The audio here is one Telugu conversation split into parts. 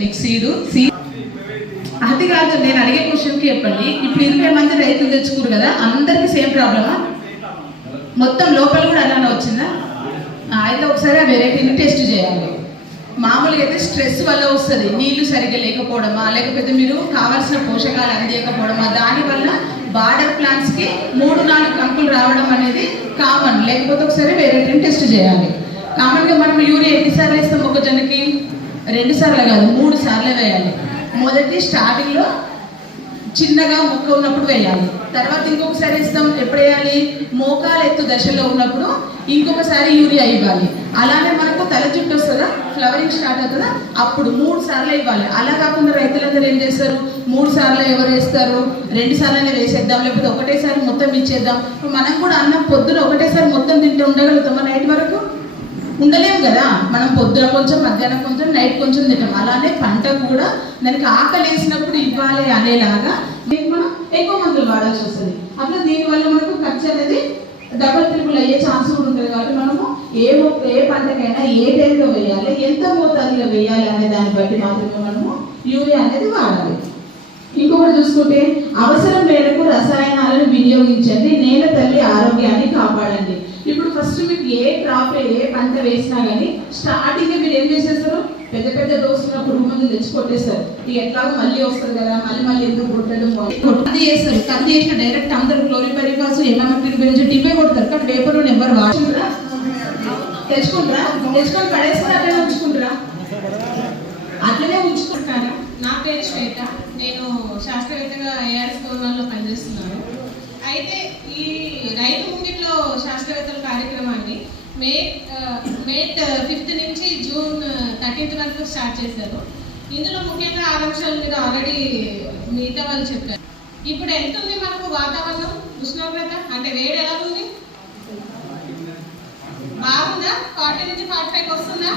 మిక్సీడు సీ అది కాదు నేను అడిగే క్వశ్చన్కి చెప్పండి. ఇప్పుడు ఇరవై మంది రైతులు తెచ్చుకున్నారు కదా అందరికీ సేమ్ ప్రాబ్లమా? మొత్తం లోపల కూడా అలానే వచ్చిందా? అయితే ఒకసారి ఆ వెరైటీని టెస్ట్ చేయాలి. మామూలుగా అయితే స్ట్రెస్ వల్ల వస్తుంది. నీళ్ళు సరిగ్గా లేకపోవడమా? లేకపోతే మీరు కావాల్సిన పోషకాలు అందియకపోవడమా? దానివల్ల బార్డర్ ప్లాంట్స్కి మూడు నాలుగు కంకులు రావడం అనేది కామన్. లేకపోతే ఒకసారి వెరైటీని టెస్ట్ చేయాలి. కామన్గా మనం యూరియా ఎన్నిసార్లు వేస్తాం మొక్కజొన్నకి? రెండు సార్లు కాదు మూడు సార్లు వేయాలి. మొదటి స్టార్టింగ్లో చిన్నగా మొక్క ఉన్నప్పుడు వేయాలి. తర్వాత ఇంకొకసారి ఇస్తాం ఎప్పుడు వేయాలి? మోకాలు ఎత్తు దశలో ఉన్నప్పుడు ఇంకొకసారి యూరియా ఇవ్వాలి. అలానే మనకు తల జుట్టు వస్తుందా? ఫ్లవరింగ్ స్టార్ట్ అవుతుందా? అప్పుడు మూడు సార్లు ఇవ్వాలి. అలా కాకుండా రైతులందరూ ఏం చేస్తారు? మూడు సార్లు ఎవరు వేస్తారు? రెండు సార్లు వేసేద్దాం లేకపోతే ఒకటేసారి మొత్తం ఇచ్చేద్దాం. మనం కూడా అన్నం పొద్దున ఒకటేసారి మొత్తం తింటే ఉండగలుగుతాం నైట్ వరకు? ఉండలేము కదా. మనం పొద్దున కొంచెం మధ్యాహ్నం కొంచెం నైట్ కొంచెం తింటాం. అలానే పంట కూడా దానికి ఆకలి వేసినప్పుడు ఇవ్వాలి అనేలాగా మీకు మనం ఎక్కువ మందులు వాడాల్సి వస్తుంది. అట్లా దీనివల్ల మనకు ఖర్చు అనేది డబల్ ట్రిపుల్ అయ్యే ఛాన్స్ కూడా ఉంటుంది కాబట్టి మనము ఏ ఏ పంటకైనా ఏ టైంలో వేయాలి ఎంత మోతాదులో వేయాలి అనే దాన్ని బట్టి మాత్రమే మనము యూరియా అనేది వాడాలి. ఇంకొకటి చూసుకుంటే అవసరం మేరకు రసాయనాలను వినియోగించండి నేల తల్లి ఆరోగ్యాన్ని కాపాడండి. ఇప్పుడు ఫస్ట్ మీకు ఏ క్రాప్ ఏ పంట వేసినా కానీ స్టార్టింగ్ మీరు ఏం చేసేస్తారు? పెద్ద పెద్ద డోసుల పురుగు మందులు తెచ్చి కొట్టేస్తారు. ఇక ఎట్లాగో మళ్ళీ వస్తుంది కదా మళ్ళీ మళ్ళీ ఎందుకు కొట్టడం అది చేస్తారు. కత్తి చేసిన డైరెక్ట్ అందరూ క్లోరిపరిఫాస్ ఎంఎంఎఫ్టీ గురించి టిపే కొడతారు. కానీ పేపర్ ఎవరు వాడుకుంటారా తెచ్చుకుంటారా తెచ్చుకొని పడేస్తారా అట్లనే ఉంచుకుంటారా అట్లనే ఉంచుకుంటారా? నా పేరు శ్వేత. నేను శాస్త్రవేత్తగా ఏఆర్ఎస్ భవనాల్లో పనిచేస్తున్నాను. అయితే రైతు ముంగిట్లో శాస్త్రవేత్తల కార్యక్రమాన్ని మే మే ఫిఫ్త్ నుంచి జూన్ థర్టీన్త్ వరకు స్టార్ట్ చేశారు. ఇందులో ముఖ్యంగా ఆరు అంశాలు మీరు ఆల్రెడీ మిగతా వాళ్ళు చెప్పారు. ఇప్పుడు ఎంత ఉంది మనకు వాతావరణం ఉష్ణోగ్రత? అంటే వేడి ఎలా ఉంది? బాగుందా? ఫార్టీ నుంచి ఫార్టీ ఫైవ్ వస్తుందా?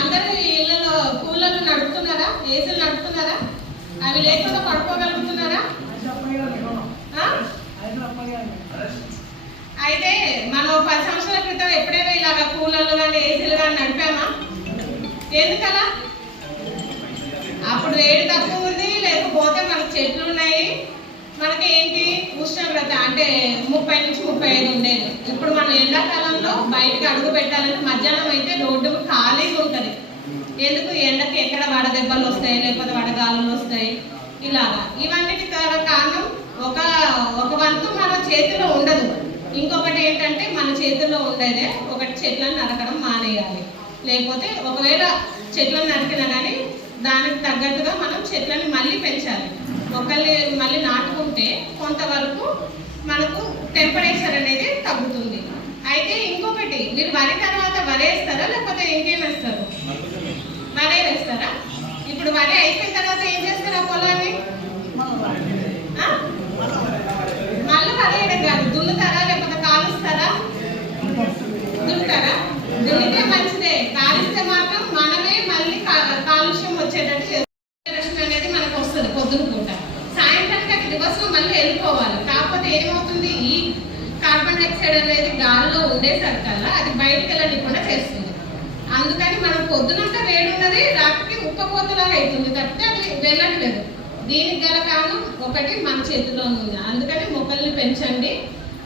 అందరూ ఇళ్ళలో కూలర్లు నడుపుతున్నారా? ఏసీలు నడుపుతున్నారా? అవి లేకుండా పడుకోగలుగుతున్నారా? అయితే మనం పది సంవత్సరాల క్రితం ఎప్పుడైనా ఇలాగ కూలర్లు కానీ ఏసీలు కానీ నడిపామా? ఎందుకలా? అప్పుడు వేడి తక్కువ ఉంది లేకపోతే మనకి చెట్లు ఉన్నాయి. మనకి ఏంటి ఉష్ణోగ్రత అంటే ముప్పై నుంచి ముప్పై ఐదు ఉండేది. ఇప్పుడు మనం ఎండాకాలంలో బయటకు అడుగు పెట్టాలంటే మధ్యాహ్నం అయితే రోడ్డు ఖాళీగా ఉంటుంది. ఎందుకు? ఎండకి ఎక్కడ వడదెబ్బలు వస్తాయి లేకపోతే వడగాలులు వస్తాయి? ఇలాగా. ఇవన్నిటి కారణం ఒక ఒక వంతు మన చేతిలో ఉండదు. ఇంకొకటి ఏంటంటే మన చేతిలో ఉండేదే ఒకటి చెట్లను నరకడం మానేయాలి. లేకపోతే ఒకవేళ చెట్లను నరికినా కానీ దానికి తగ్గట్టుగా మనం చెట్లని మళ్ళీ పెంచాలి. మొక్కల్ని మళ్ళీ నాటుకుంటే కొంతవరకు మనకు టెంపరేచర్ అనేది తగ్గుతుంది. అయితే ఇంకొకటి మీరు వరి తర్వాత వరి వేస్తారా లేకపోతే ఇంకేం వేస్తారు? వరే వేస్తారా? ఇప్పుడు వరి అయిపోయిన తర్వాత ఏం చేస్తారు ఆ పొలాన్ని ఆ? మళ్ళీ వరి వేయడం కాదు దున్నుతారా లేకపోతే కాలుస్తారా దున్నుతారా దున్నితే మంచిదే. కాలిస్తే మాత్రం మనమే మళ్ళీ కాలుష్యం వచ్చేటట్టు చేస్తాం. అనేది మనకు వస్తుంది పొద్దున పూట. సాయంత్రానికి అది రివర్స్ మళ్ళీ వెళ్ళిపోవాలి. కాకపోతే ఏమవుతుంది? ఈ కార్బన్ డైఆక్సైడ్ అనేది గాలిలో ఉండేసరికల్లా అది బయటకు వెళ్ళనికుండా చేస్తుంది. అందుకని మనం పొద్దునంతా వేడి ఉన్నది రాత్రికి ఉక్కపోతలాగా అవుతుంది. తప్పితే అది వెళ్ళట్లేదు. దీనికి గల కారణం ఒకటి మన చేతిలో ఉంది. అందుకని మొక్కల్ని పెంచండి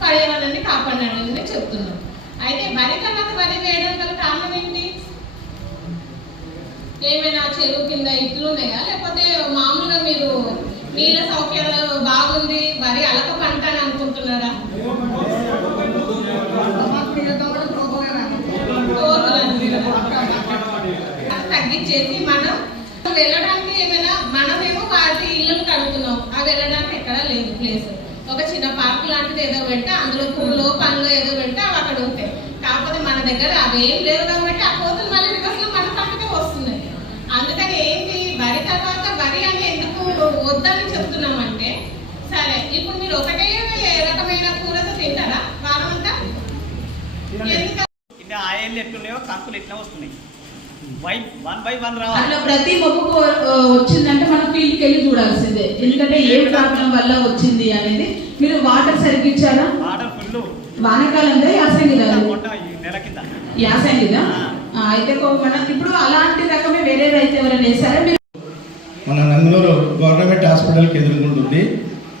పర్యావరణాన్ని కాపాడండి అని చెప్తున్నాం. అయితే వరి తర్వాత వరి వేయడం వల్ల కారణం ఏంటి? ఏమైనా చెరువు కింద ఇట్లు ఉన్నాయా? లేకపోతే మామూలుగా మీరు నీళ్ళ సౌకర్యాలు బాగుంది వరి అలక పంట అని అనుకుంటున్నారా? అది తగ్గించేసి మనం వెళ్ళడానికి ఏమైనా మనమేమో వాటి ఇళ్ళను కడుతున్నాం అవి వెళ్ళడానికి ఎక్కడా లేదు ప్లేస్ ఒక చిన్న పార్క్ లాంటిది ఏదో పెడితే అందులో పూలు పండ్లు ఏదో పెడితే అవి అక్కడ ఉంటాయి కాకపోతే మన దగ్గర అవేం లేవు కాబట్టి ఆ కోతులు మళ్ళీ రివర్స్లో మన పంటకే వస్తున్నాయి. అందుకని ఏంటి వరి తర్వాత వరి అని ఎందుకు వద్దని చెప్తున్నామంటే సరే ఇప్పుడు మీరు ఒకటే రకమైన కూరతో తింటారా? వారం అంతా? ఇన్ని ఆయిల్ ఎట్లున్నాయో కంకులు ఎట్లా వస్తున్నాయి? వన్ బై వన్ రావాలి. ప్రతి మొక్కకు ఆ, వచ్చిందంటే మనం ఫీల్డ్కి వెళ్ళి చూడాల్సిందే. ఎందుకంటే ఏ ప్రాబ్లం వల్ల వచ్చింది అనేది మీరు వాటర్ సరిగ్గా ఇచ్చారా? వాటర్ ఫుల్ వానకాలంలో మొట్ట ఈ నెల కింద. యాసంగిదా ఆ, అయితే మనం ఇప్పుడు అలాంటి రకమే వేరే రైతు ఎవరైనా వేసారా మీరు మన నంగనూరు గవర్నమెంట్ హాస్పిటల్కి ఎదుర్కొంటుంది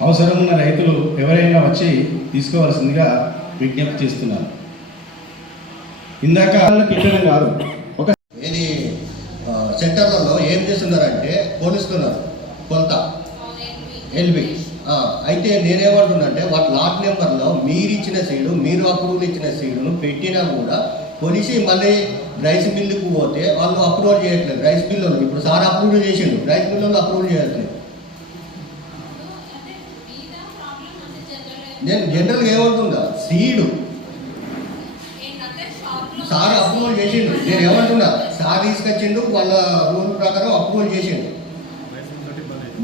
అవసరం ఉన్న రైతులు ఎవరైనా వచ్చి తీసుకోవాల్సిందిగా విజ్ఞప్తి చేస్తున్నాను ఇందాక పెట్టడం కాదు. ఒక ఇది సెంటర్లలో ఏం చేస్తున్నారంటే పోలిస్తున్నారు కొంత. ఎల్బి. అయితే నేనేమంటున్నానంటే వాటి లాట్ నెంబర్లో మీరు ఇచ్చిన సీడు మీరు అప్రూవల్ ఇచ్చిన సీడును పెట్టినా కూడా కొలిసి మళ్ళీ రైస్ మిల్లుకు పోతే వాళ్ళు అప్రూవల్ చేయట్లేదు. రైస్ మిల్లు ఇప్పుడు సార్ అప్రూవల్ చేసిండు. రైస్ మిల్లు అప్రూవల్ చేయట్లేదు. నేను జనరల్గా ఏమంటుందా సీడు. సార్ అప్రూవల్ చేసిండు. నేను ఏమంటున్నా? సార్ తీసుకొచ్చిండు వాళ్ళ రూల్ ప్రకారం అప్రూవల్ చేసిండు.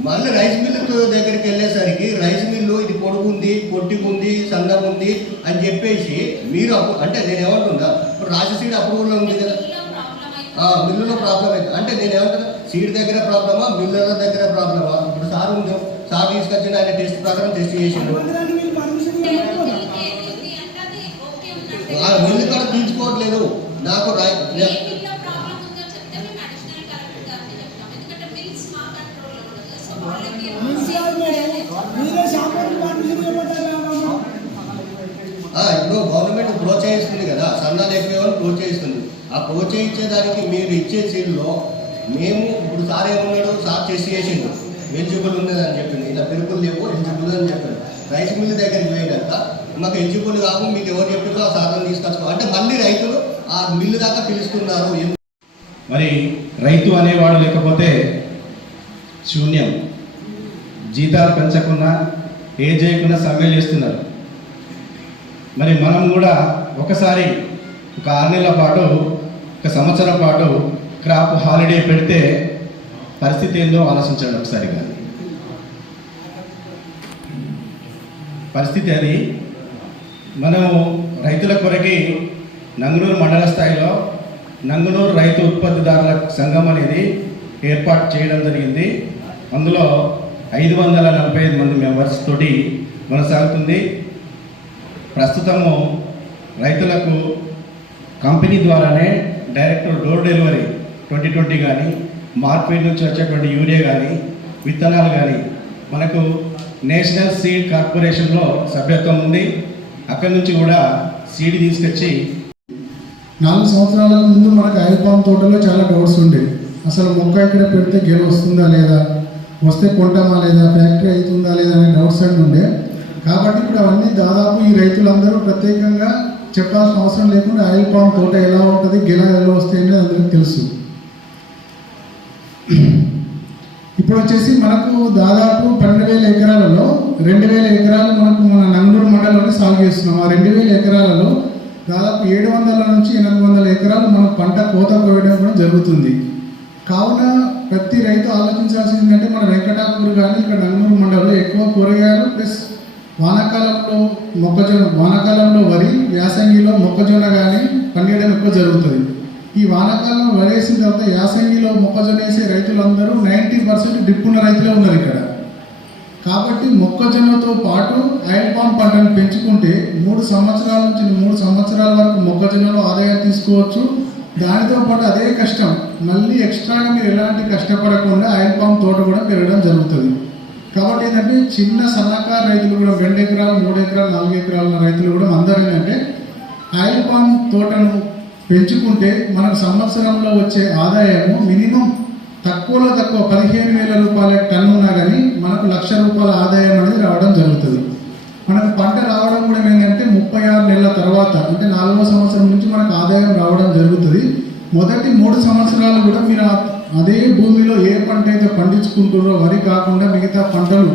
మళ్ళీ రైస్ మిల్లు దగ్గరికి వెళ్ళేసరికి రైస్ మిల్లు ఇది పొడుగుంది పొట్టిగుంది సన్నగా ఉంది అని చెప్పేసి మీరు అంటే నేను ఏమంటున్నా ఇప్పుడు రాసి సీడ్ ఉంది కదా. మిల్లులో ప్రాబ్లం అయితే అంటే నేను ఏమంటున్నా సీడ్ దగ్గర ప్రాబ్లమా మిల్లుల దగ్గర ప్రాబ్లమా? ఇప్పుడు సార్ ఉంది సార్ తీసుకొచ్చిన ఆయన టెస్ట్ ప్రకారం టెస్ట్ చేసిండు. ఆ మిల్లు కూడా తీసుకోవట్లేదు నాకు ఇప్పుడు గవర్నమెంట్ ప్రోత్సహిస్తుంది కదా సన్నాలు ఎక్కువ ప్రోత్సహిస్తుంది. ఆ ప్రోత్సహించేదానికి మీరు ఇచ్చే సీల్లో మేము ఇప్పుడు సార్ ఏమన్నాడు? సార్ చేసి చేసిండు. ఎలిజిబుల్ ఉన్నదని చెప్పింది ఇలా పెరుగులు లేవు ఎలిజిబుల్ అని చెప్పాడు. రైస్ మిల్ దగ్గరికి పోయినాక మాకు ఎలిజిబుల్ కాదు మీకు ఎవరు చెప్పిందో ఆ సాధనం తీసుకొచ్చుకో. అంటే మళ్ళీ రైతులు ఆ మిల్లు దాకా పిలుస్తున్నారు. మరి రైతు అనేవాడు లేకపోతే శూన్యం. జీతాలు పెంచకుండా ఏ చేయకుండా సమ్మెలు చేస్తున్నారు. మరి మనం కూడా ఒకసారి ఒక ఆరు నెలల పాటు ఒక సంవత్సరం పాటు క్రాప్ హాలిడే పెడితే పరిస్థితి ఏందో ఆలోచించండి ఒకసారిగా పరిస్థితి అది. మనం రైతుల కొరకి నంగునూరు మండల స్థాయిలో నంగునూరు రైతు ఉత్పత్తిదారుల సంఘం అనేది ఏర్పాటు చేయడం జరిగింది. అందులో ఐదు వందల నలభై ఐదు మంది మెంబర్స్ తోటి కొనసాగుతుంది. ప్రస్తుతము రైతులకు కంపెనీ ద్వారానే direct door delivery twenty twenty కానీ మార్కెట్ నుంచి వచ్చేటువంటి యూరియా కానీ విత్తనాలు కానీ మనకు నేషనల్ సీడ్ కార్పొరేషన్లో సభ్యత్వం ఉంది. అక్కడి నుంచి కూడా సీడ్ తీసుకొచ్చి నాలుగు సంవత్సరాల ముందు మనకు ఐపామ్ తోటలో చాలా డౌట్స్ ఉండేవి అసలు మొక్క ఎక్కడ పెడితే గేమ్ వస్తుందా లేదా? వస్తే కొంటామా లేదా? ఫ్యాక్టరీ అవుతుందా లేదా అనే డౌట్స్ అన్నీ ఉండే. కాబట్టి ఇప్పుడు అవన్నీ దాదాపు ఈ రైతులందరూ ప్రత్యేకంగా చెప్పాల్సిన అవసరం లేకుండా ఆయిల్ పామ్ తోట ఎలా ఉంటుంది గెల ఎలా వస్తాయి అనేది అందరికీ తెలుసు. ఇప్పుడు వచ్చేసి మనకు దాదాపు పన్నెండు వేల ఎకరాలలో రెండు వేల ఎకరాలు మనకు మన నంగూరు మండలంలో సాగు చేస్తున్నాం. ఆ రెండు వేల ఎకరాలలో దాదాపు ఏడు వందల నుంచి ఎనిమిది వందల ఎకరాలు మనం పంట కోత కోయడం కూడా జరుగుతుంది. కావున ప్రతి రైతు ఆలోచించాల్సింది ఏంటంటే మన వెంకటాపూర్ కానీ ఇక్కడ నంగూరు మండలంలో ఎక్కువ కూరగాయలు ప్లస్ వానాకాలంలో మొక్కజొన్న వానాకాలంలో వరి యాసంగిలో మొక్కజొన్న కానీ పండియడం ఎక్కువ జరుగుతుంది. ఈ వానాకాలం వరి వేసిన తర్వాత యాసంగిలో మొక్కజొన్న వేసే రైతులందరూ నైంటీ పర్సెంట్ డిప్పున్న రైతులే ఉన్నారు ఇక్కడ. కాబట్టి మొక్కజొన్నతో పాటు ఆయిల్ పామ్ పంటను పెంచుకుంటే మూడు సంవత్సరాల నుంచి మూడు సంవత్సరాల వరకు మొక్కజొన్నలో ఆదాయం తీసుకోవచ్చు. దానితో పాటు అదే కష్టం మళ్ళీ ఎక్స్ట్రాగా మీరు ఎలాంటి కష్టపడకుండా ఆయిల్ పామ్ తోట కూడా పెరగడం జరుగుతుంది. కాబట్టి ఏంటంటే చిన్న సన్నకారు రైతులు కూడా రెండు ఎకరాలు మూడు ఎకరాలు నాలుగు ఎకరాల రైతులు కూడా అందరూ ఏంటంటే ఆయిల్ పామ్ తోటను పెంచుకుంటే మనకు సంవత్సరంలో వచ్చే ఆదాయము మినిమం తక్కువలో తక్కువ పదిహేను వేల రూపాయల టన్ను ఉన్నా కానీ మనకు లక్ష రూపాయల ఆదాయం అనేది రావడం జరుగుతుంది. మనకు పంట రావడం కూడా ఏంటంటే ముప్పై ఆరు నెలల తర్వాత అంటే నాలుగో సంవత్సరం నుంచి మనకు ఆదాయం రావడం జరుగుతుంది. మొదటి మూడు సంవత్సరాలు కూడా మీరు అదే భూమిలో ఏ పంట అయితే పండించుకుంటారో వరి కాకుండా మిగతా పంటలు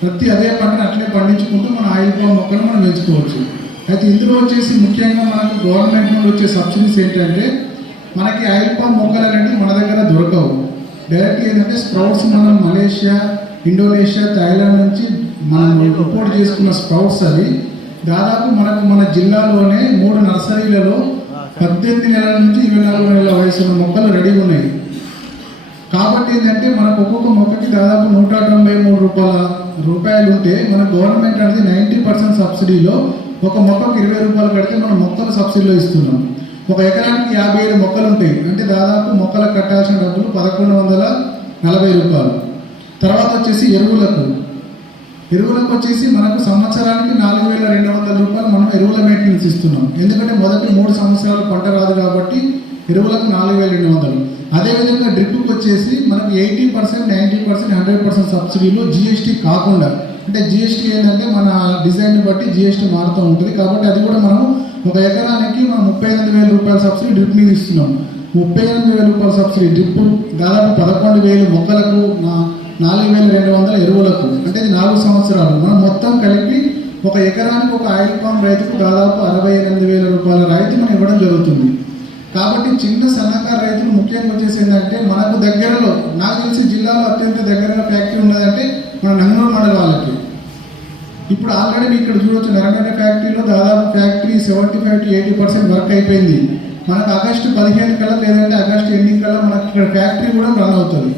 ప్రతి అదే పంటను అట్లే పండించుకుంటూ మన ఆయిల్ పామ్ మొక్కను మనం పెంచుకోవచ్చు అయితే ఇందులో వచ్చేసి ముఖ్యంగా మనకు గవర్నమెంట్ నుండి వచ్చే సబ్సిడీస్ ఏంటంటే మనకి ఆయిల్ పామ్ మొక్కలు అనేవి మన దగ్గర దొరకవు. డైరెక్ట్ ఏంటంటే స్ప్రౌట్స్ మనం మలేషియా ఇండోనేషియా థాయిలాండ్ నుంచి మనం ఇంపోర్ట్ చేసుకున్న స్ప్రౌట్స్ అవి దాదాపు మనకు మన జిల్లాలోనే మూడు నర్సరీలలో పద్దెనిమిది నెలల నుంచి ఇరవై నాలుగు నెలల వయసు మొక్కలు రెడీగా ఉన్నాయి. కాబట్టి ఏంటంటే మనకు ఒక్కొక్క మొక్కకి దాదాపు నూట తొంభై మూడు రూపాయల రూపాయలు ఉంటే మన గవర్నమెంట్ అనేది నైంటీ పర్సెంట్ సబ్సిడీలో ఒక మొక్కకు ఇరవై రూపాయలు కడితే మనం మొక్కలు సబ్సిడీలో ఇస్తున్నాం. ఒక ఎకరానికి యాభై ఐదు మొక్కలు ఉంటాయి. అంటే దాదాపు మొక్కలకు కట్టాల్సిన డబ్బులు పదకొండు వందల నలభై రూపాయలు. తర్వాత వచ్చేసి ఎరువులకు. ఎరువులకు వచ్చేసి మనకు సంవత్సరానికి నాలుగు వేల రెండు వందల రూపాయలు మనం ఎరువుల మెయింటెనెన్స్ ఇస్తున్నాం. ఎందుకంటే మొదటి మూడు సంవత్సరాలు పంట రాదు కాబట్టి ఎరువులకు నాలుగు వేల రెండు వందలు. అదేవిధంగా డ్రిప్కి వచ్చేసి మనకు eighty percent ninety percent hundred percent సబ్సిడీలో GST కాకుండా అంటే జిఎస్టీ ఏంటంటే మన డిజైన్ని బట్టి జిఎస్టీ మారుతూ ఉంటుంది. కాబట్టి అది కూడా మనం ఒక ఎకరానికి మనం ముప్పై ఎనిమిది వేల రూపాయల సబ్సిడీ డ్రిప్ మీద ఇస్తున్నాం. ముప్పై ఎనిమిది వేల రూపాయల సబ్సిడీ డ్రిప్ దాదాపు పదకొండు వేలు మొక్కలకు నాలుగు వేల రెండు వందల ఎరువులకు అంటే ఇది నాలుగు సంవత్సరాలు. మనం మొత్తం కలిపి ఒక ఎకరానికి ఒక ఆయిల్ పామ్ రైతుకు దాదాపు అరవై ఎనిమిది వేల రూపాయల రైతు మనం ఇవ్వడం జరుగుతుంది. కాబట్టి చిన్న సన్నకారు రైతులు ముఖ్యంగా వచ్చేసి ఏంటంటే మనకు దగ్గరలో నాకు తెలిసి జిల్లాలో అత్యంత దగ్గరగా ఫ్యాక్టరీ ఉన్నదంటే మన నంగూరు మండల వాళ్ళకి. ఇప్పుడు ఆల్రెడీ మీకు ఇక్కడ చూడొచ్చు నరగడ్డ ఫ్యాక్టరీలో దాదాపు factory seventy five to eighty percent work అయిపోయింది. మనకు ఆగస్టు పదిహేను కల్లా లేదంటే ఆగస్టు ఎండింగ్ కల్లా మనకి ఇక్కడ ఫ్యాక్టరీ కూడా రన్ అవుతుంది.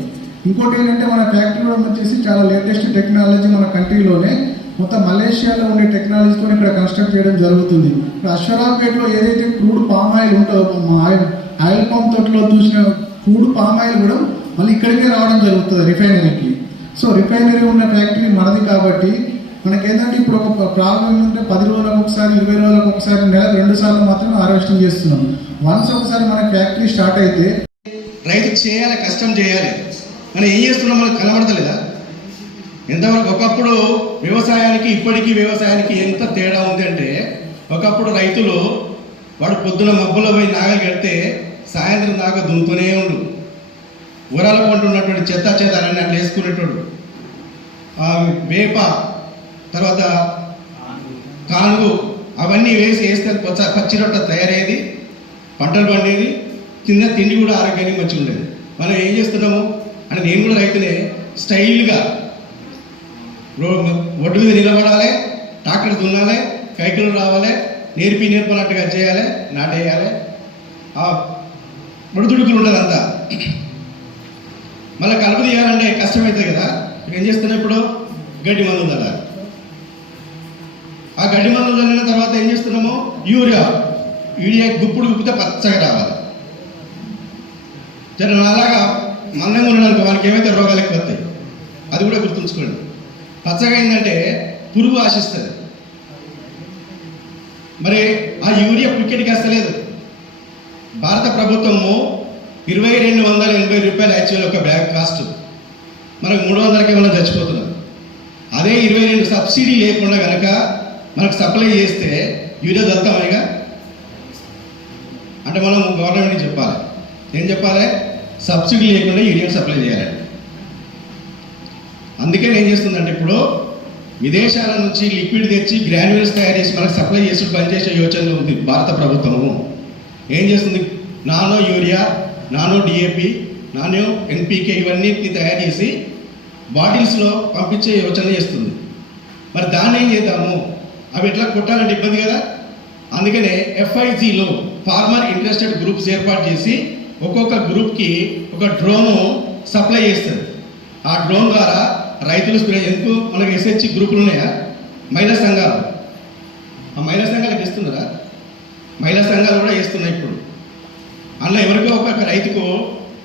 ఇంకోటి ఏంటంటే మన ఫ్యాక్టరీ కూడా వచ్చేసి చాలా లేటెస్ట్ టెక్నాలజీ మన కంట్రీలోనే మొత్తం మలేషియాలో ఉండే టెక్నాలజీతో ఇక్కడ కన్స్ట్రక్ట్ చేయడం జరుగుతుంది. ఇప్పుడు అశ్వరాపేటలో ఏదైతే క్రూడ్ పామ్ ఆయిల్ ఉంటుందో మా ఆయిల్ ఆయిల్ పంప్ తోటలో చూసిన క్రూడ్ పామ్ ఆయిల్ కూడా మళ్ళీ ఇక్కడికే రావడం జరుగుతుంది రిఫైనరీకి. సో రిఫైనరీ ఉన్న ఫ్యాక్టరీ మనది కాబట్టి మనకేంటంటే ఇప్పుడు ఒక ప్రాబ్లం ఏంటంటే పది రోజులకు ఒకసారి ఇరవై రోజులకు ఒకసారి నెల రెండు సార్లు మాత్రం హార్వెస్టింగ్ చేస్తున్నాం. వన్స్ ఒకసారి మన ఫ్యాక్టరీ స్టార్ట్ అయితే రైతు చేయాలి కష్టం చేయాలి. మనం ఏం చేస్తున్నాం మనకు కనబడతలేదా? ఎంతవరకు ఒకప్పుడు వ్యవసాయానికి ఇప్పటికీ వ్యవసాయానికి ఎంత తేడా ఉంది అంటే ఒకప్పుడు రైతులు వాడు పొద్దున మబ్బులో పోయి నాగలు కడితే సాయంత్రం దాకా దున్నుతూనే ఉండు. ఊరాల పంట ఉన్నటువంటి చెత్త చెత్త అన్నీ అట్లా వేసుకునేటోడు. వేప తర్వాత కానుగు అవన్నీ వేసి వేస్తే పచ్చ పచ్చి రొట్ట తయారయ్యేది పంటలు పండేది తిన్న తిండి కూడా ఆరోగ్యానికి మంచిగా ఉండేది మనం ఏం చేస్తున్నాము? అంటే నేను కూడా రైతునే స్టైల్గా రో ఒడ్డు మీద నిలబడాలి ట్రాక్టర్ దున్నాలి కైకులు రావాలి నేర్పి నేర్పనట్టుగా చేయాలి నాటేయాలి. ఆ ఒడిదుడుకులు ఉండదు అంతా. మళ్ళీ కలుపు తీయాలంటే కష్టమవుతుంది కదా. ఏం చేస్తున్నా ఇప్పుడు? గడ్డి మందు చల్లాలి ఆ గడ్డి మందు చల్లిన తర్వాత ఏం చేస్తున్నాము? యూరియా. యూరియా గుప్పుడు గుప్పితే పచ్చగా రావాలి. జర అలాగా మందంగా ఉండడానికి వానికి ఏమైతే రోగాలు ఎక్కువ వస్తాయి. అది కూడా గుర్తుంచుకోండి. పచ్చగా అయిందంటే పురుగు ఆశిస్తుంది. మరి ఆ యూరియా పుక్కెటికి వస్తలేదు భారత ప్రభుత్వము ఇరవై రెండు వందల ఎనభై రూపాయలు యాక్చువల్ ఒక బ్యాగ్ కాస్ట్. మనకు మూడు వందలకే మనం చచ్చిపోతున్నాం. అదే ఇరవై రెండు సబ్సిడీ లేకుండా కనుక మనకు సప్లై చేస్తే యూరియా దొరుకుతామనిగా అంటే మనం గవర్నమెంట్కి చెప్పాలి. ఏం చెప్పాలి? సబ్సిడీ లేకుండా యూరియా సప్లై చేయాలి. అందుకని ఏం చేస్తుందంటే ఇప్పుడు విదేశాల నుంచి లిక్విడ్ తెచ్చి గ్రాన్యువల్స్ తయారు చేసి మనకు సప్లై చేసి పనిచేసే యోచనలో ఉంది భారత ప్రభుత్వము. ఏం చేస్తుంది? Nano urea nano DAP nano NPK ఇవన్నీ తయారు చేసి బాటిల్స్లో పంపించే యోచన చేస్తుంది. మరి దాన్ని ఏం చేద్దాము? అవి ఎట్లా కొట్టాలంటే ఇబ్బంది కదా. అందుకనే ఎఫ్ఐజీలో ఫార్మర్ ఇంట్రెస్టెడ్ గ్రూప్స్ ఏర్పాటు చేసి ఒక్కొక్క గ్రూప్కి ఒక డ్రోను సప్లై చేస్తుంది. ఆ డ్రోన్ ద్వారా రైతులు స్ప్రే ఎందుకు మనకి ఎస్హెచ్ గ్రూపులు ఉన్నాయా? మహిళా సంఘాలు. ఆ మహిళా సంఘాలకు ఇస్తున్నారా? మహిళా సంఘాలు కూడా వేస్తున్నాయి ఇప్పుడు. అందులో ఎవరికో ఒక రైతుకు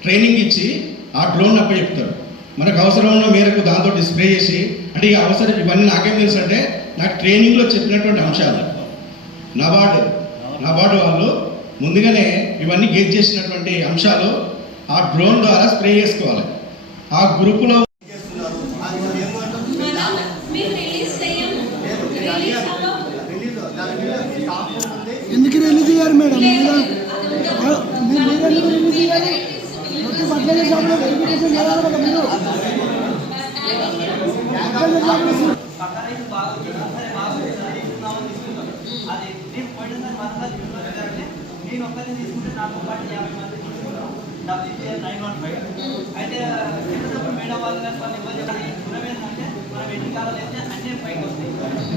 ట్రైనింగ్ ఇచ్చి ఆ డ్రోన్ అప్ప చెప్తారు మనకు అవసరం ఉన్న మేరకు దాంతో స్ప్రే చేసి అంటే ఈ అవసరం ఇవన్నీ నాకేం తెలుసు అంటే నాకు ట్రైనింగ్లో చెప్పినటువంటి అంశాలు. నబార్డు నబార్డు వాళ్ళు ముందుగానే ఇవన్నీ గేజ్ చేసినటువంటి అంశాలు ఆ డ్రోన్ ద్వారా స్ప్రే చేసుకోవాలి. ఆ గ్రూపులో మీరు రిలీజ్ చేయము రిలీజ్ అవ్వము ఎందుకు రిలీజ్ చేయాలి మేడం లేదు మీరు మీరు మీరు ఎందుకు రిలీజ్ చేయాలి మొత్తం పట్ల షాప్లో వెరిఫికేషన్ చేయాలి కదా మీరు పట్ల షాప్లో పక్కన ఇది బాగా సరే బాగా తీసుకుందామని తీసుకుంటాం అది నేను పోయినసారి మసాలా తీసుకుంటే నేను ఒక్కరిని తీసుకుంటే నాతో పాటు యాభై మంది తీసుకుంటాం డబ్ల్యూపీఎల్ నైన్ వన్ ఫైవ్ అయితే చెప్పినప్పుడు మేడం వాళ్ళు కానీ వాళ్ళు ఇవ్వాలి గుణం ఏంటంటే మనం ఎన్ని కాలాలు అయితే అన్నీ పైకి వస్తాయి ఇంకా అనేది రావు. అటువంటిప్పుడు మనకి ఈల్డింగ్ అనేది తగ్గింది సార్ అడిగిన అక్కడ ప్రొఫెసర్ ప్రాక్టీస్ అంటే మీరు ఎన్ని కాలాలు అయితే ఎక్కడ ఎక్కడ అడిగారు వరంగల్ ఆ, ఆ,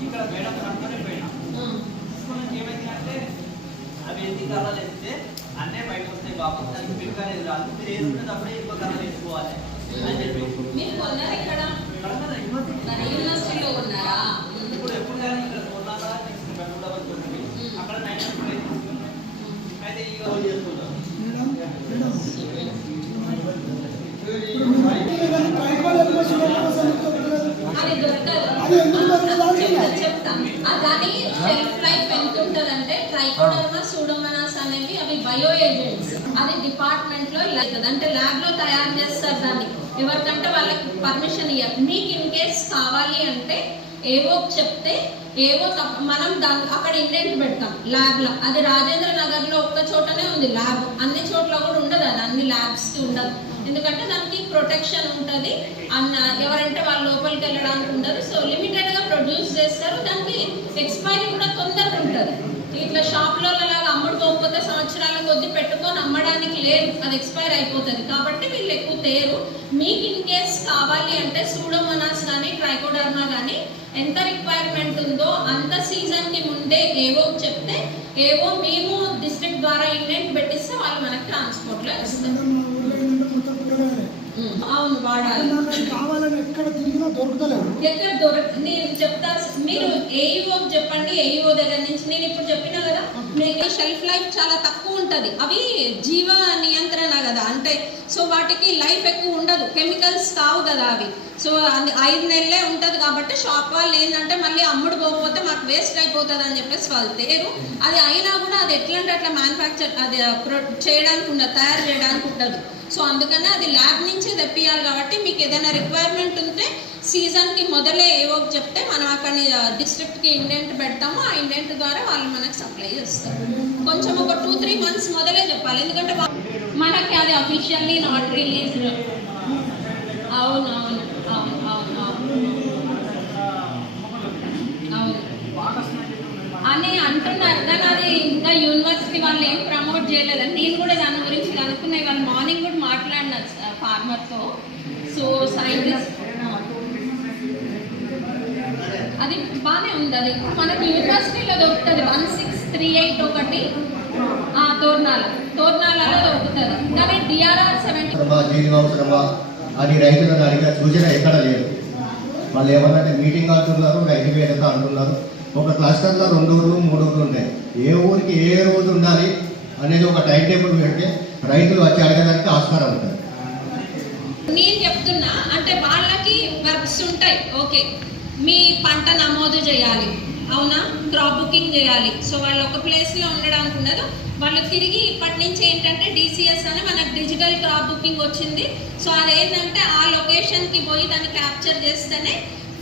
ఇక్కడ మేడం కనుక్కొని పోయినా ఆ. మనకి ఏమైందంటే అవి ఎన్ని కలర్లు వేస్తే అన్నీ బయట వస్తాయి బాబు దానికి పిలుపు అనేది రాదు మీరు వేసుకునేటప్పుడే ఇంకో కలర్ వేసుకోవాలి అని చెప్పి మీరు కొన్నారు ఇక్కడ కడప యూనివర్సిటీ అది ఎందుకు దొరకదు అంటున్నా చెప్తా చెప్తా ఆ షెల్ఫ్ లైఫ్ ఎంత ఉంటదంటే ట్రైకోడర్మా సూడోమనాస్ అనేవి అవి బయో ఏజెంట్స్. అది డిపార్ట్మెంట్లో అవుతుంది అంటే ల్యాబ్లో తయారు చేస్తారు దాన్ని. ఎవరికంటే వాళ్ళకి పర్మిషన్ ఇవ్వాలి మీకు ఇన్ కేస్ కావాలి అంటే ఏవో చెప్తే ఏవో తప్ప మనం దాని అక్కడ ఇండెంట్ పెడతాం ల్యాబ్లో అది రాజేంద్ర నగర్లో ఒక్క చోటనే ఉంది ల్యాబ్. అన్ని చోట్ల కూడా ఉండదు అది. అన్ని ల్యాబ్స్కి ఉండదు. ఎందుకంటే దానికి ప్రొటెక్షన్ ఉంటుంది. అన్న ఎవరంటే వాళ్ళ లోపలికి వెళ్ళడానికి ఉండదు సో లిమిటెడ్గా ప్రొడ్యూస్ చేస్తారు. దానికి ఎక్స్పైరీ కూడా తొందరగా ఉంటుంది. ఇట్లా షాప్లో అలాగా లాగా అమ్ముడుకోకపోతే సంవత్సరాల కొద్ది పెట్టుకొని అమ్మడానికి లేదు. అది ఎక్స్పైర్ అయిపోతుంది. కాబట్టి వీళ్ళు ఎక్కువ తేరు. మీకు ఇన్ కేస్ కావాలి అంటే సూడోమోనాస్ కానీ ట్రైకోడర్మా కానీ ఎంత రిక్వైర్మెంట్ ఉందో అంత సీజన్కి ముందే ఏవో చెప్తే ఏవో మేము డిస్ట్రిక్ట్ ద్వారా ఇండెంట్ పెట్టిస్తే వాళ్ళు మనకి ట్రాన్స్పోర్ట్లో ఇస్తారు మా ఊర్లో ఏంటంటే మొత్తం కూరగాయలే. అవును వాడాలి. కావాలని ఎక్కడ తిరిగినా దొరుకుతలేదు ఎక్కడ దొరక నేను చెప్తా మీరు ఏఈఓ చెప్పండి ఏఈఓ దగ్గర నుంచి. నేను ఇప్పుడు చెప్పినా కదా మీకు షెల్ఫ్ లైఫ్ చాలా తక్కువ ఉంటుంది. అవి జీవ నియంత్రణ కదా అంటే సో వాటికి లైఫ్ ఎక్కువ ఉండదు. కెమికల్స్ కావు కదా అవి. సో అది ఐదు నెలలే ఉంటుంది కాబట్టి షాప్ వాళ్ళు ఏంటంటే మళ్ళీ అమ్ముడు పోకపోతే మాకు వేస్ట్ అయిపోతుంది అని చెప్పేసి వాళ్ళు తేరు. అది అయినా కూడా అది ఎట్లా అంటే అట్లా మ్యానుఫ్యాక్చర్ అది చేయడానికి ఉండదు తయారు చేయడానికి ఉండదు. సో అందుకనే అది ల్యాబ్ నుంచే తెప్పియాలి కాబట్టి మీకు ఏదైనా రిక్వైర్మెంట్ ఉంటే సీజన్కి మొదలే ఏవో చెప్తే మనం అక్కడ డిస్ట్రిక్ట్కి ఇండెంట్ పెడతాము. ఆ ఇండెంట్ ద్వారా వాళ్ళు మనకు సప్లై చేస్తారు. కొంచెం ఒక టూ త్రీ మంత్స్ మొదలే చెప్పాలి. ఎందుకంటే మనకి అది అఫీషియల్లీ నాట్ రిలీజ్డ్ అవును అవును అవును అవును అవును. అని అంటున్నారు. కానీ అది ఇంకా యూనివర్సిటీ వాళ్ళు ఏం ప్రమోట్ చేయలేదు నేను కూడా దాని గురించి ఫార్మర్తో. సో సైంటిస్ట్ అది బాగానే ఉంది? అది మనకి యూనివర్సిటీలో దొరుకుతుంది వన్ సిక్స్ త్రీ ఎయిట్ ఒకటి. ఆ, తోర్నాల తోర్నాలలో దొరుకుతుంది. కానీ డిఆర్ఆర్ సెవెంటీ అవసరమా అని రైతులను అడిగిన సూచన ఎక్కడ లేదు. వాళ్ళు ఏమన్నా మీటింగ్ అంటున్నారు రైతు వేదిక అంటున్నారు. ఒక క్లస్టర్లో రెండు ఊర్లు మూడు ఊర్లు ఉంటాయి ఏ ఊరికి ఏ రోజు ఉండాలి అనేది ఒక టైం టేబుల్ పెడితే రైతులు వచ్చి అడగడానికి ఆస్కారం ఉంటుంది. చెప్తున్నా అంటే వాళ్ళకి వర్క్స్ ఉంటాయి. ఓకే మీ పంట నమోదు చేయాలి. అవునా? క్రాప్ బుకింగ్ చేయాలి. సో వాళ్ళు ఒక ప్లేస్లో ఉండడానికి ఉండదు. వాళ్ళు తిరిగి ఇప్పటి నుంచి ఏంటంటే డిసిఎస్ అని మనకు డిజిటల్ క్రాప్ బుకింగ్ వచ్చింది. సో అది ఏంటంటే ఆ లొకేషన్కి పోయి దాన్ని క్యాప్చర్ చేస్తేనే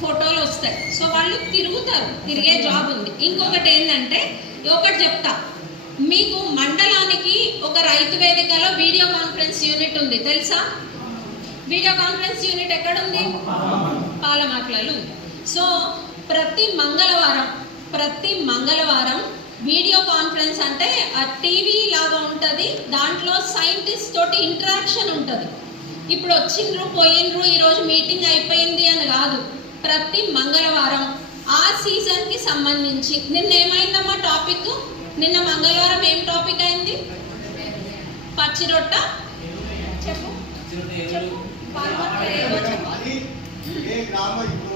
ఫోటోలు వస్తాయి. సో వాళ్ళు తిరుగుతారు. తిరిగే జాబ్ ఉంది. ఇంకొకటి ఏంటంటే ఒకటి చెప్తా. మీకు మండలానికి ఒక రైతు వేదికలో వీడియో కాన్ఫరెన్స్ యూనిట్ ఉంది. తెలుసా? వీడియో కాన్ఫరెన్స్ యూనిట్ ఎక్కడ ఉంది పాలమాట్లలో. సో ప్రతి మంగళవారం ప్రతి మంగళవారం వీడియో కాన్ఫరెన్స్ అంటే ఆ టీవీ లాగా ఉంటుంది దాంట్లో సైంటిస్ట్ తోటి ఇంటరాక్షన్ ఉంటుంది. ఇప్పుడు వచ్చిండ్రు పోయిండ్రు ఈరోజు మీటింగ్ అయిపోయింది అని కాదు. ప్రతి మంగళవారం ఆ సీజన్కి సంబంధించి. నిన్న ఏమైందమ్మా టాపిక్? నిన్న మంగళవారం ఏం టాపిక్ అయింది? పచ్చిరొట్ట చెప్పు. చెప్పు.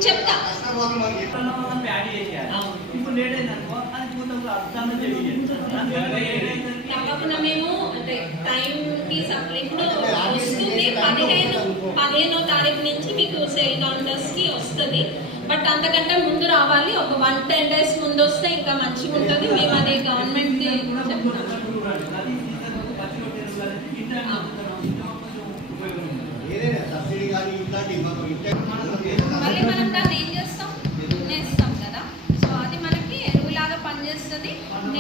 చెప్తా. ఇప్పుడు లేట్ అయిందనుకో అది పూర్తి అర్థం తెలియదు తప్పకుండా మేము అంటే టైంకి సప్లై ఇప్పుడు వస్తుంది. పదిహేను పదిహేనో తారీఖు నుంచి మీకు సేల్ కౌంటర్స్కి వస్తుంది. బట్ అంతకంటే ముందు రావాలి. ఒక వన్ టెన్ డేస్ ముందు వస్తే ఇంకా మంచిగా ఉంటుంది. మేము అది గవర్నమెంట్కి చెప్తాం.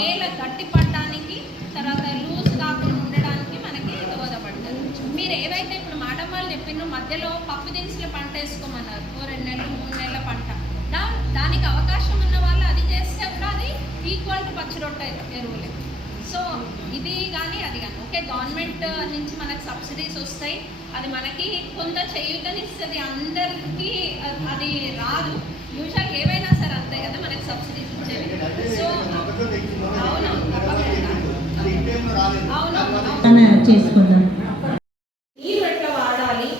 నేల గట్టి పడడానికి తర్వాత లూజ్ కాకుండా ఉండడానికి మనకి దోహదపడుతుంది. మీరు ఏవైతే ఇప్పుడు మేడం వాళ్ళు చెప్పినో మధ్యలో పప్పు దినుసుల పంట వేసుకోమన్నారు. ఓ రెండు నెలలు మూడు నెలల పంట. దానికి అవకాశం ఉన్న వాళ్ళు అది చేస్తే కూడా అది ఈక్వల్ టు పచ్చి రొట్టె ఎరువులే. సో ఇది కానీ అది కానీ. ఓకే గవర్నమెంట్ నుంచి మనకు సబ్సిడీస్ వస్తాయి. అది మనకి కొంత చేయూతనిస్తుంది. అందరికీ అది రాదు. యూజువల్ ఏవైనా సరే అంతే కదా మనకి సబ్సిడీస్ ఇచ్చేవి. సో అవునవును అవునవును చేసుకుందాం నీరు ఎట్లా వాడాలి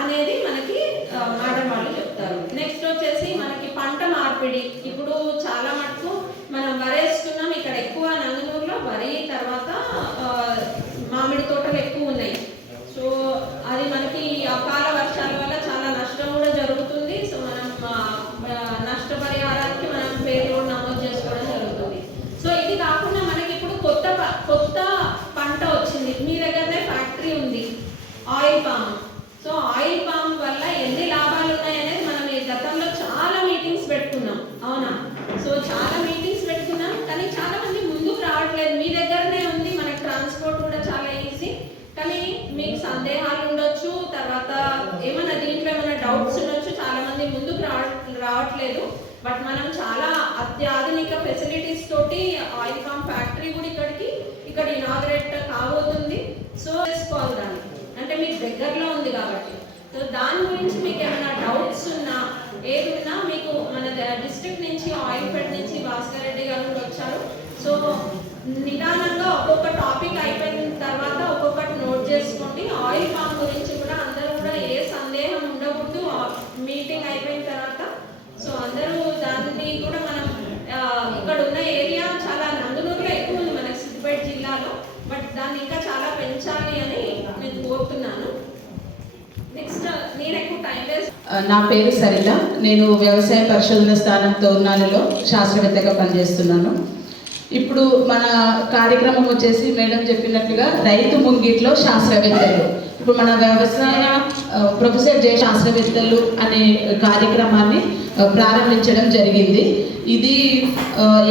అనేది మనకి ఆ, మేడం వాళ్ళు చెప్తారు నెక్స్ట్ వచ్చేసి మనకి పంట మార్పిడి ఇప్పుడు చాలా మటుకు మనం వరేస్తున్నాం ఇక్కడ ఎక్కువ నంగనూరులో వరి తర్వాత ఆ, మామిడి తోటలు ఎక్కువ ఉన్నాయి సో అది మనకి అకాల వర్షాల వల్ల చాలా నష్టం కూడా జరుగుతుంది సో మనం ఆ, ఆ, రావట్లేదు బట్ మనం చాలా అత్యాధునిక ఫెసిలిటీస్ తోటి ఆయిల్ కామ్ ఫ్యాక్టరీ కూడా ఇక్కడికి ఇక్కడ ఇనాగ్రేట్ కాబోతుంది సో చేసుకోవాలి దాన్ని అంటే మీకు దగ్గరలో ఉంది కాబట్టి సో దాని గురించి మీకు ఏమైనా డౌట్స్ ఉన్నా ఏది ఉన్నా మీకు మన డిస్ట్రిక్ట్ నుంచి ఆయిల్ ఫెడ్ నుంచి భాస్కర్ రెడ్డి గారు కూడా వచ్చారు సో నిదానంగా ఒక్కొక్క టాపిక్ అయిపోయిన తర్వాత ఒక్కొక్కటి నోట్ చేసుకోండి. ఆయిల్ పామ్ గురించి కూడా అందరూ కూడా ఏ సందేహం ఉండకూడదు. మీటింగ్ అయిపోయిన తర్వాత. సో అందరూ దాన్ని కూడా మనం ఇక్కడ ఉన్న ఏరియా చాలా నందునూరులో ఎక్కువ ఉంది మనకి సిద్దిపేట జిల్లాలో. బట్ దాన్ని ఇంకా చాలా పెంచాలి అని నేను కోరుతున్నాను. నెక్స్ట్ నేను ఎక్కువ టైం వేస్ట్ నా పేరు సరిత నేను వ్యవసాయ పరిశోధన స్థానం తోర్నాలలో శాస్త్రవేత్తగా పనిచేస్తున్నాను. ఇప్పుడు మన కార్యక్రమం వచ్చేసి మేడం చెప్పినట్లుగా రైతు ముంగిట్లో శాస్త్రవేత్తలు. ఇప్పుడు మన వ్యవసాయ ప్రొఫెసర్ జయ శాస్త్రవేత్తలు అనే కార్యక్రమాన్ని ప్రారంభించడం జరిగింది. ఇది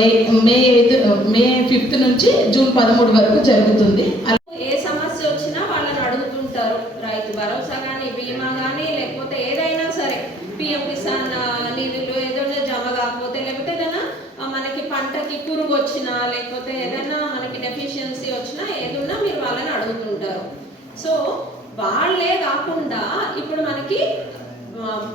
ఏ- మే ఎయిత్ మే ఫిఫ్త్ నుంచి జూన్ పదమూడు వరకు జరుగుతుంది ఏ సమస్య వచ్చినా వాళ్ళని అడుగుతుంటారు రైతు భరోసా కానీ బీమా కానీ లేకపోతే ఏదైనా సరే పిఎం కిసాన్ ఆ, నిధులు ఏదైనా జమ కాకపోతే లేకపోతే ఏదైనా ఆ, మనకి పంటకి పురుగు వచ్చినా లేకపోతే ఏదైనా మనకి డెఫిషియన్సీ వచ్చినా ఏదున్నా మీరు వాళ్ళని అడుగుతుంటారు. సో వాళ్ళే కాకుండా ఇప్పుడు మనకి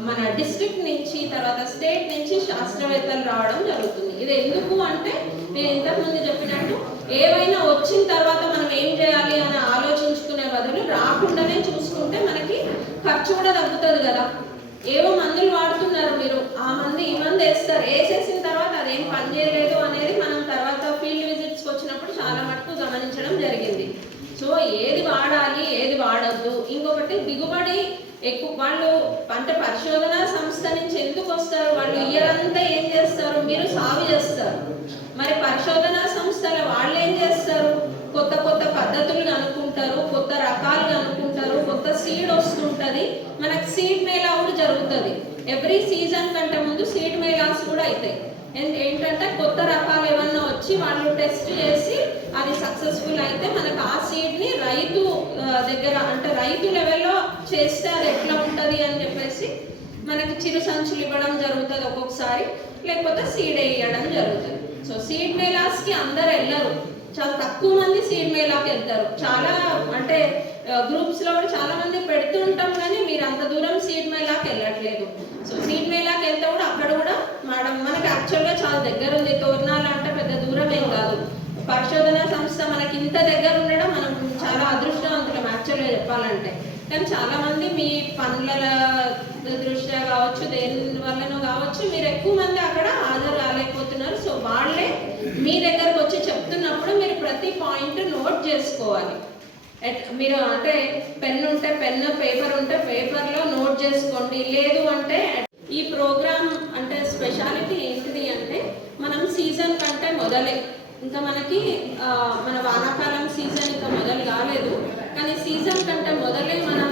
మన డిస్ట్రిక్ట్ నుంచి తర్వాత స్టేట్ నుంచి శాస్త్రవేత్తలు రావడం జరుగుతుంది. ఇది ఎందుకు అంటే నేను ఇంతకుముందు చెప్పినట్టు ఏవైనా వచ్చిన తర్వాత మనం ఏం చేయాలి అని ఆలోచించుకునే బదులు రాకుండానే చూసుకుంటే మనకి ఖర్చు కూడా తగ్గుతుంది కదా. ఏవో మందులు వాడుతున్నారు మీరు. ఆ మంది ఈ మంది వేస్తారు. వేసేసిన తర్వాత అదేం పని చేయలేదు అనేది మనం తర్వాత ఫీల్డ్ విజిట్స్కి వచ్చినప్పుడు చాలా మటుకు గమనించడం జరిగింది. సో ఏది వాడాలి ఏది వాడద్దు. ఇంకొకటి దిగుబడి ఎక్కువ వాళ్ళు అంటే పరిశోధన సంస్థ నుంచి ఎందుకు వస్తారు? వాళ్ళు ఇయర్ అంతా ఏం చేస్తారు? మీరు సాగు చేస్తారు. మరి పరిశోధన సంస్థల వాళ్ళు ఏం చేస్తారు? కొత్త కొత్త పద్ధతులు కనుక్కుంటారు కొత్త రకాలు కనుక్కుంటారు కొత్త సీడ్ వస్తుంటది. మనకు సీడ్ మేళా కూడా జరుగుతుంది. ఎవ్రీ సీజన్ కంటే ముందు సీడ్ మేళాస్ కూడా అవుతాయి ఏంటంటే కొత్త రకాలు ఏమన్నా వచ్చి వాళ్ళు టెస్ట్ చేసి అది సక్సెస్ఫుల్ అయితే మనకు ఆ సీడ్ని రైతు దగ్గర అంటే రైతు లెవెల్లో చేస్తే అది ఎట్లా ఉంటుంది అని చెప్పేసి మనకి చిరు సంచులు ఇవ్వడం జరుగుతుంది ఒక్కొక్కసారి. లేకపోతే సీడ్ వేయడం జరుగుతుంది. సో సీడ్ మేళాస్కి అందరు వెళ్ళరు. చాలా తక్కువ మంది సీడ్ మేళాకి వెళ్తారు. చాలా అంటే గ్రూప్స్లో కూడా చాలా మంది పెడుతూ ఉంటాం కానీ మీరు అంత దూరం సీడ్ మేళాకి వెళ్ళట్లేదు. సో సీడ్ మేళాకి వెళ్తే కూడా అక్కడ కూడా మేడం మనకి యాక్చువల్గా చాలా దగ్గర ఉంది తోరణాలు అంటే పెద్ద దూరం ఏం కాదు. పరిశోధన సంస్థ మనకి ఇంత దగ్గర ఉండడం మనం చాలా అదృష్టవంతులం యాక్చువల్గా చెప్పాలంటే. కానీ చాలా మంది మీ పనుల దృష్ట్యా కావచ్చు దేని వల్లనో కావచ్చు మీరు ఎక్కువ మంది అక్కడ హాజరు కాలేకపోతున్నారు. సో వాళ్ళే మీ దగ్గరకు వచ్చి చెప్తున్నప్పుడు మీరు ప్రతి పాయింట్ నోట్ చేసుకోవాలి. ఎట్- మీరు అంటే పెన్ ఉంటే పెన్ పేపర్ ఉంటే పేపర్లో నోట్ చేసుకోండి. లేదు అంటే ఈ ప్రోగ్రామ్ అంటే స్పెషాలిటీ ఏంటిది అంటే మనం సీజన్ కంటే మొదలే. ఇంకా మనకి మన వానాకాలం సీజన్ ఇంకా మొదలు కాలేదు. కానీ సీజన్ కంటే మొదలే మనం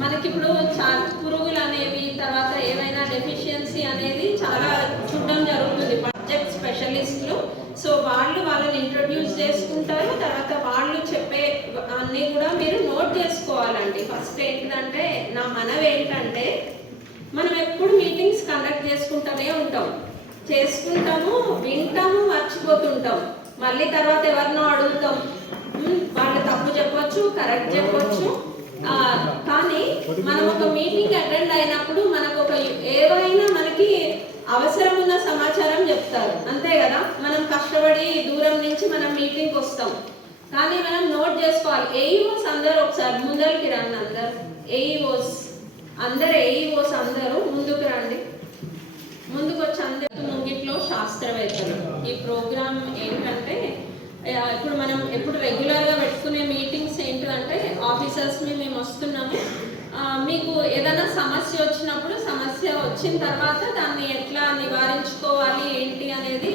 మనకి మనకిప్పుడు చా పురుగులు అనేవి తర్వాత ఏమైనా డెఫిషియన్సీ అనేది చాలా చూడడం జరుగుతుంది. బడ్జెట్ స్పెషలిస్టులు సో వాళ్ళు వాళ్ళని ఇంట్రడ్యూస్ చేసుకుంటారు. తర్వాత వాళ్ళు చెప్పే అన్నీ కూడా మీరు నోట్ చేసుకోవాలండి. ఫస్ట్ ఏంటంటే నా మనవి ఏంటంటే మనం ఎప్పుడు మీటింగ్స్ కండక్ట్ చేసుకుంటూనే ఉంటాం. చేసుకుంటాము వింటాము మర్చిపోతుంటాం. మళ్ళీ తర్వాత ఎవరినో అడుగుతాం. వాళ్ళు తప్పు చెప్పొచ్చు కరెక్ట్ చెప్పొచ్చు. కానీ మనం ఒక మీటింగ్ అటెండ్ అయినప్పుడు మనకు ఒక ఏవైనా మనకి అవసరం ఉన్న సమాచారం చెప్తారు. అంతే కదా? మనం కష్టపడి దూరం నుంచి మనం మీటింగ్కి వస్తాం. కానీ మనం నోట్ చేసుకోవాలి. ఏఈఓస్ అందరూ ఒకసారి ముందరికి రండి అందరు. ఏఈఓస్ అందరు ఏఈఓస్ అందరూ ముందుకు రండి. ముందుకు వచ్చి అందరు ముంగిట్లో శాస్త్రవేత్తలు. ఈ ప్రోగ్రామ్ ఏంటంటే ఇప్పుడు మనం ఎప్పుడు రెగ్యులర్గా పెట్టుకునే మీటింగ్స్ ఏంటంటే ఆఫీసర్స్ని మేము వస్తున్నాము. మీకు ఏదైనా సమస్య వచ్చినప్పుడు సమస్య వచ్చిన తర్వాత దాన్ని ఎట్లా నివారించుకోవాలి ఏంటి అనేది